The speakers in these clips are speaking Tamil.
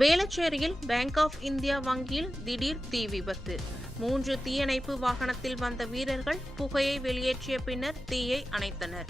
வேளச்சேரியில் பேங்க் ஆஃப் இந்தியா வங்கியில் திடீர் தீ விபத்து. 3 தீயணைப்பு வாகனத்தில் வந்த வீரர்கள் புகையை வெளியேற்றிய பின்னர் தீயை அணைத்தனர்.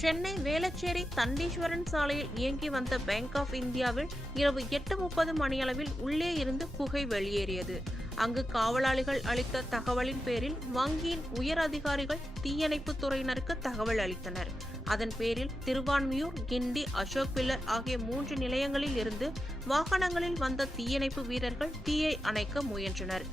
சென்னை வேளச்சேரி தண்டீஸ்வரன் சாலையில் இயங்கி வந்த பேங்க் ஆஃப் இந்தியாவில் இரவு 8:30 மணியளவில் உள்ளே இருந்து புகை வெளியேறியது. அங்கு காவலாளிகள் அளித்த தகவலின் பேரில் வங்கியின் உயர் அதிகாரிகள் தீயணைப்பு துறையினருக்கு தகவல் அளித்தனர். அதன் பேரில் திருவான்மியூர், கிண்டி, அசோக் பில்லர் ஆகிய 3 நிலையங்களில் இருந்து வாகனங்களில் வந்த தீயணைப்பு வீரர்கள் தீயை அணைக்க முயன்றனர்.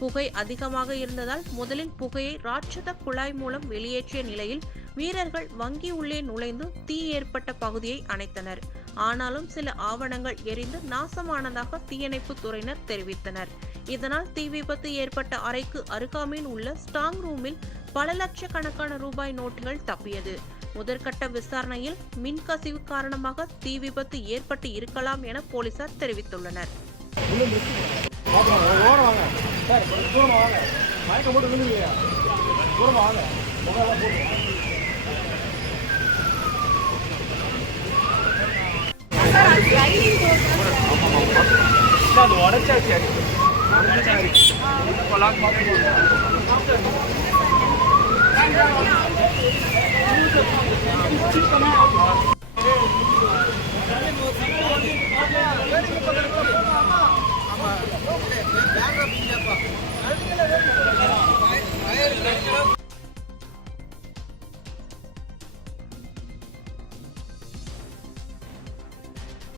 புகை அதிகமாக இருந்ததால் முதலில் புகையை ராட்சத குழாய் மூலம் வெளியேற்றிய நிலையில் வீரர்கள் வங்கி உள்ளே நுழைந்து தீ ஏற்பட்ட பகுதியை அணைத்தனர். ஆனாலும் சில ஆவணங்கள் எரிந்து நாசமானதாக தீயணைப்பு துறையினர் தெரிவித்தனர். இதனால் தீ விபத்து ஏற்பட்ட அறைக்கு அருகாமையில் உள்ள ஸ்ட்ராங் ரூமில் பல லட்சக்கணக்கான ரூபாய் நோட்டுகள் தப்பியது. முதற்கட்ட விசாரணையில் மின்கசிவு காரணமாக தீ விபத்து ஏற்பட்டு இருக்கலாம் என போலீசார் தெரிவித்துள்ளனர். ஆமா